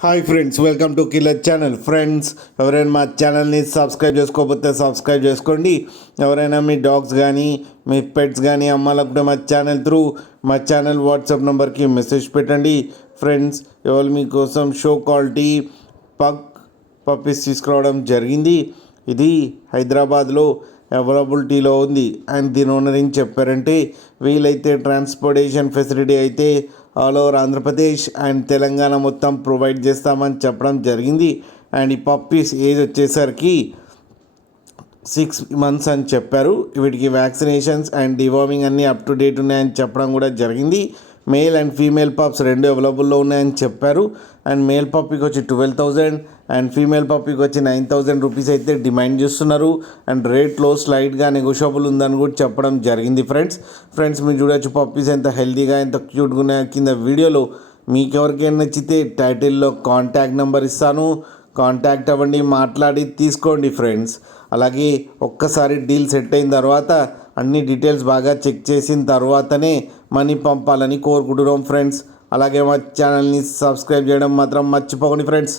Hi friends, welcome to killer channel. Friends, ఎవరైనా మా ఛానల్ని సబ్స్క్రైబ్ చేసుకోకపోతే సబ్స్క్రైబ్ చేసుకోండి. ఎవరైనా మీ డాగ్స్ కానీ మీ పెట్స్ కానీ అమ్మాలనుకుంటే మా ఛానల్ వాట్సాప్ నెంబర్కి మెసేజ్ పెట్టండి. ఫ్రెండ్స్, ఎవరు మీకోసం షో క్వాలిటీ పప్పీస్ తీసుకురావడం జరిగింది. ఇది హైదరాబాద్లో అవైలబిలిటీలో ఉంది. అండ్ దీని ఓనర్ ఏం చెప్పారంటే, వీలైతే ట్రాన్స్పోర్టేషన్ ఫెసిలిటీ అయితే all over Andhra Pradesh and Telangana మొత్తం ప్రొవైడ్ చేస్తామని చెప్పడం జరిగింది. అండ్ ఈ పప్పీస్ ఏజ్ వచ్చేసరికి 6 months అని చెప్పారు. వీటికి వ్యాక్సినేషన్స్ అండ్ డివార్మింగ్ అన్నీ అప్ టు డేట్ ఉన్నాయని చెప్పడం కూడా జరిగింది. మేల్ అండ్ ఫీమేల్ పప్స్ రెండు అవైలబుల్లో ఉన్నాయని చెప్పారు. అండ్ మేల్ పప్పీకి వచ్చి 12,000 అండ్ ఫీమేల్ పప్పీకి వచ్చి 9,000 రూపీస్ అయితే డిమాండ్ చేస్తున్నారు. అండ్ రేట్లో స్లైట్గా నెగోషియబుల్ ఉందని కూడా చెప్పడం జరిగింది. ఫ్రెండ్స్ మీరు చూడొచ్చు పప్పీస్ ఎంత హెల్తీగా ఎంత క్యూట్గా ఉన్నాయో. కింద వీడియోలో మీకు ఎవరికైనా నచ్చితే టైటిల్లో కాంటాక్ట్ నెంబర్ ఇస్తాను, కాంటాక్ట్ అవ్వండి, మాట్లాడి తీసుకోండి ఫ్రెండ్స్. అలాగే ఒక్కసారి డీల్ సెట్ అయిన తర్వాత అన్ని డీటెయిల్స్ బాగా చెక్ చేసిన తర్వాతనే మనీ పంపాలని కోరుకుంటున్నాం ఫ్రెండ్స్. అలాగే మా ఛానల్ని సబ్స్క్రైబ్ చేయడం మాత్రం మర్చిపోకండి ఫ్రెండ్స్.